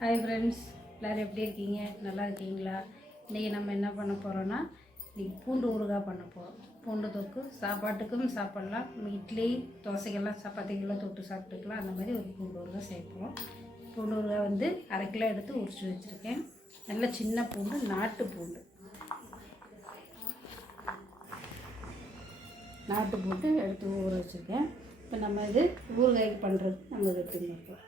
Hi friends, எல்லோரும் எப்படி இருக்கீங்க? நல்லா இருக்கீங்களா? இன்றைக்கி நம்ம என்ன பண்ண போகிறோன்னா, இன்றைக்கி பூண்டு ஊறுகாய் பண்ண போகிறோம். பூண்டு தொக்கு சாப்பாட்டுக்கும் சாப்பிட்லாம், நம்ம இட்லி தோசைக்கெல்லாம் சப்பாத்திக்கெல்லாம் தொட்டு சாப்பிட்டுக்கலாம். அந்த மாதிரி ஒரு பூண்டு ஊறுகாய் சேர்ப்போம். பூண்டு ஊறுகாய் வந்து 1/2 கிலோ எடுத்து உரிச்சு வச்சுருக்கேன். நல்ல சின்ன பூண்டு, நாட்டு பூண்டு எடுத்து ஊற வச்சுருக்கேன். இப்போ நம்ம இது ஊறுகாய்க்கு பண்ணுறது நம்ம எடுத்து வைப்போம்.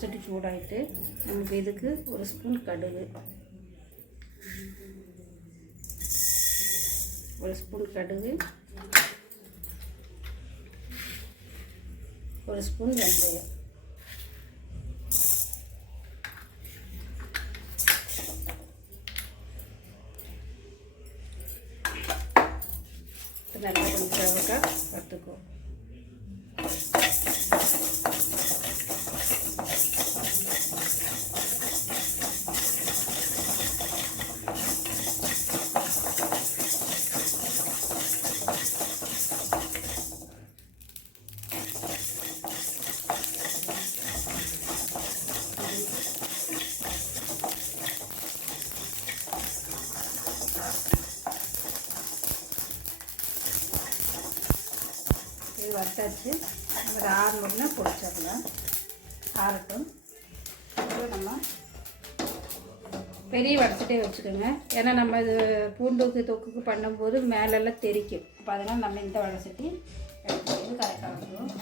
சட்டி சூடாகிட்டு நமக்கு இதுக்கு ஒரு ஸ்பூன் கடுகு, ஒரு ஸ்பூன் வெந்தயம், நல்லா கொஞ்சம் ரவக்காய் வறுத்துக்குவோம். இது வறுத்தாச்சு. நம்ம ஆறணுன்னா பொடிச்சிடலாம். ஆறட்டும். அப்புறம் நம்ம பெரிய வடச்சட்டே வச்சுக்கோங்க. ஏன்னா நம்ம இது பூண்டுக்கு தொக்குக்கு பண்ணும்போது மேலெல்லாம் தெரிக்கும். அப்போ அதனால் நம்ம இந்த வடச்சட்டி எடுத்துக்கிறது கரெக்டாக வந்துடும்.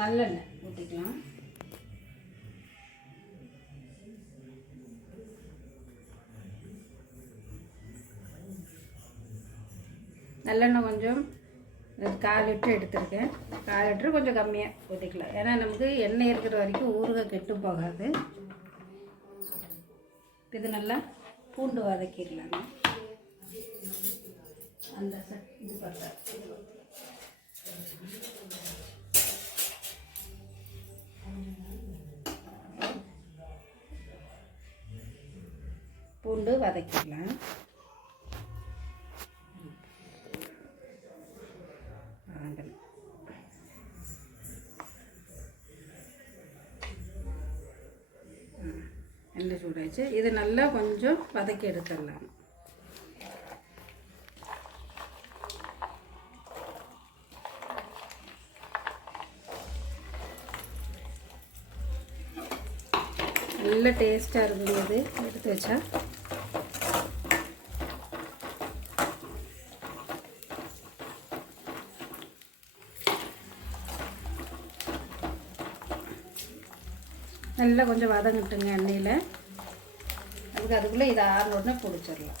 நல்லெண்ணெய் ஊற்றிக்கலாம். நல்லெண்ணெய் கொஞ்சம் 1/4 லிட்டர் எடுத்துருக்கேன். 1/4 லிட்டர் கொஞ்சம் கம்மியாக ஊற்றிக்கலாம். ஏன்னா நமக்கு எண்ணெய் இருக்கிற வரைக்கும் ஊறுகாய் கெட்டு போகாது. இது நல்லா பூண்டு வதக்கிடலாங்க. அந்த இது பார்த்தா பூண்டு வதக்கிடலாம். எண்ணெய் சூடாச்சு. இது நல்லா கொஞ்சம் வதக்கி எடுத்துடலாம். நல்ல டேஸ்ட்டாக இருக்குது. இது எடுத்து வச்சா நல்லா கொஞ்சம் வதங்கிட்டுங்க எண்ணெயில். அதுக்குள்ளே இதை ஆறணுன்னா பிடிச்சிடலாம்.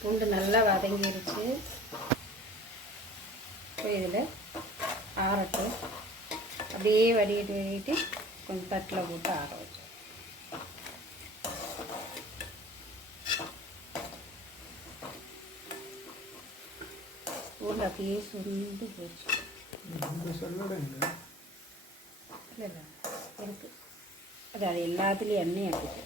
பூண்டு நல்லா வதங்கிருச்சு. இப்போ இதில் ஆறட்டும். அப்படியே வடிகட்டி கொஞ்சம் தட்டில் போட்டு ஆற வச்சு பூண்டு அப்படியே சுண்டு போச்சு. இல்லை இருக்கு. அது எல்லாத்துலேயும் எண்ணெய் ஆக்குது.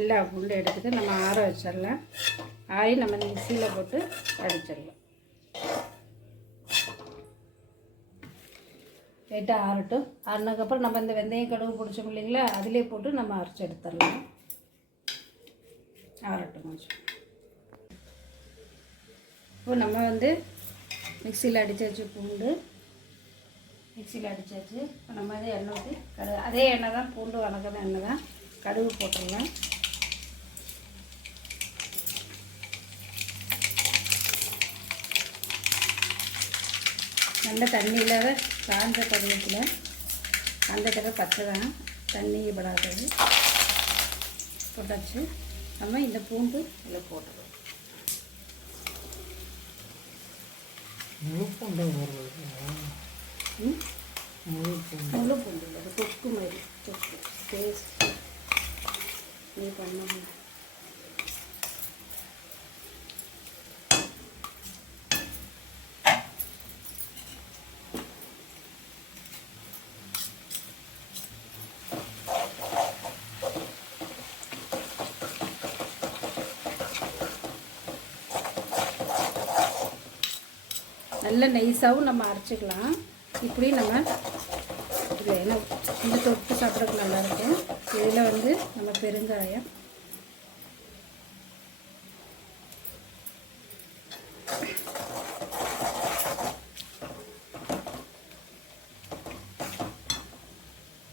எல்லா பூண்டு எடுத்துட்டு நம்ம ஆற வச்சிடலாம். ஆறி நம்ம மிக்சியில் போட்டு அடிச்சிடலாம். லைட்டாக ஆறட்டும். ஆறினதுக்கப்புறம் நம்ம இந்த வெந்தயம் கடுகு பிடிச்சோம் இல்லைங்களா, அதிலே போட்டு நம்ம அரைச்சி எடுத்துடலாம். ஆறட்டும் கொஞ்சம். இப்போ நம்ம வந்து மிக்சியில் அடித்தாச்சு. பூண்டு மிக்சியில் அடித்தாச்சு. இப்போ நம்ம அதே எண்ணெய் ஊற்றி கடுகு, அதே எண்ணெய் தான், பூண்டு வணக்கின எண்ணெய் தான். கடுகு போட்டுடலாம். நல்ல தண்ணி இல்லாத காஞ்ச கருவேப்பிலை, அந்த கடை பச்சை தான், தண்ணி படாதது போட்டாச்சு. நம்ம இந்த பூண்டு இதில் போட்டுருவோம். முழு பூண்டு முழு பூண்டு இல்லை, தொக்கு மாதிரி தொக்கு டேஸ்ட் நீ பண்ண. நல்ல நைஸாகவும் நம்ம அரைச்சிக்கலாம். இப்படி நம்ம இதில் ஏன்னா கொஞ்சம் தொட்டு சாப்பிட்றதுக்கு நல்லாயிருக்கும். இதில் வந்து நம்ம பெருங்காயம்,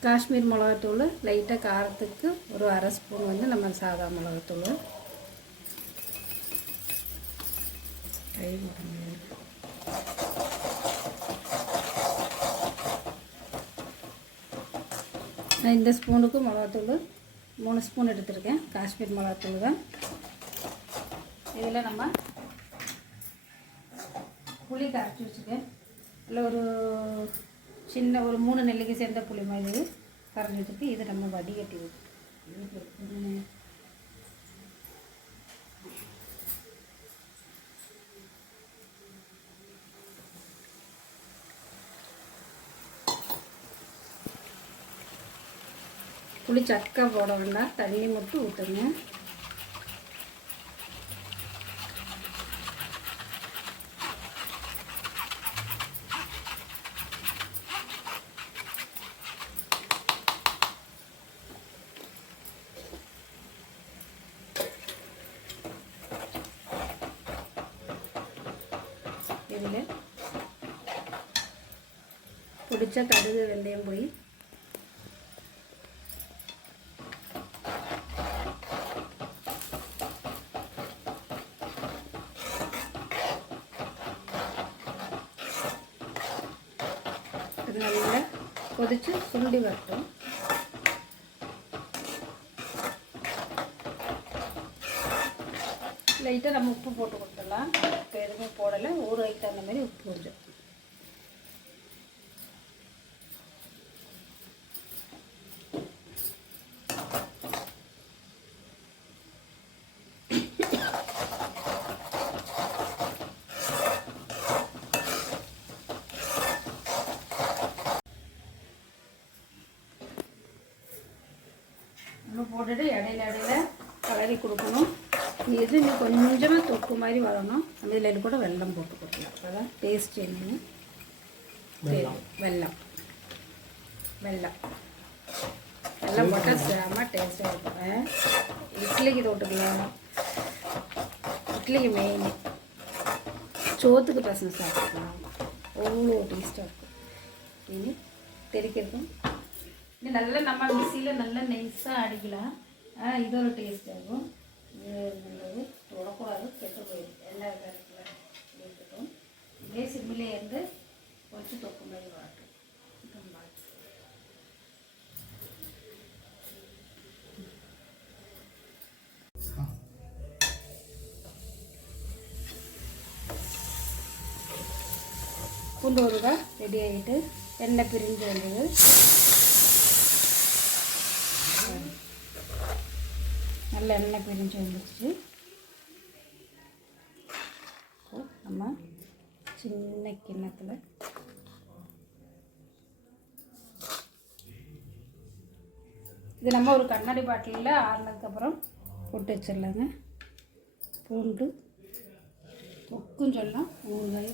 காஷ்மீர் மிளகாத்தூள் லைட்டாக காரத்துக்கு ஒரு அரை ஸ்பூன் வந்து நம்ம சாதா மிளகாத்தூள், நான் இந்த ஸ்பூனுக்கு மிளகாத்தூள் 3 ஸ்பூன் எடுத்துருக்கேன். காஷ்மீர் மிளகாத்தூள் தான். இதில் நம்ம புளி கரைச்சி வச்சுருக்கேன். இல்லை ஒரு சின்ன ஒரு 3 நெல்லிக்காய் சேர்ந்த புளி மாதிரி கரைச்சி வச்சுருக்கு. இதை நம்ம வடிகட்டி புளி சக்கை போட வேண்டாம், தண்ணி மட்டும் ஊற்றுங்க. இதில் பிடிச்ச கடுகு வெந்தயம் பொடி, நல்லா கொதித்து சுண்டி வரட்டும். லைட்டாக நம்ம உப்பு போட்டு கொடுத்துடலாம். இப்போ எதுவுமே போடலை, ஒரு ஐட்டம் அந்த மாதிரி உப்பு கொஞ்சம். போட்டுட்டு இடையில கலரி கொடுக்கணும். இது இன்னும் கொஞ்சமாக தொக்கு மாதிரி வரணும். நம்ம இதில் கூட வெல்லம் போட்டு கொடுக்கலாம். அப்போ தான் டேஸ்ட் என்னன்னு வெல்லம் வெல்லம் வெல்லம் போட்டால் செம்ம டேஸ்ட்டாக இருக்கும். இட்லிக்கு தொட்டுக்கலாம். இட்லிக்கு மெயின், சோத்துக்கு பசங்க சாப்பிட்டுக்கலாம். அவ்வளோ டேஸ்ட்டாக இருக்கும். இனி தெரிக்கிறதும் இன்னும் நல்லா நம்ம மிக்சியில் நல்லா நைஸாக அடிக்கலாம். இது ஒரு டேஸ்ட் ஆகும். இது தொடக்கூடாது, கெட்டு போயிடும். எல்லா இடத்துல இருக்கட்டும். இதே சிம்மிலே இருந்து கொஞ்சம் தொக்கு மாதிரி வாட்டும். பூண்டு ஊறுகாய் ரெடி ஆகிட்டு எண்ணெய் பிரிஞ்சு வந்தது. நல்ல எண்ணெய் பிரிஞ்சு வந்துச்சு. நம்ம சின்ன கிண்ணத்தில் இது நம்ம ஒரு கண்ணாடி பாட்டிலில் ஆறுனதுக்கப்புறம் போட்டு வச்சிடலாங்க. பூண்டு தொக்கும் சொல்லலாம், ஊறுகாய்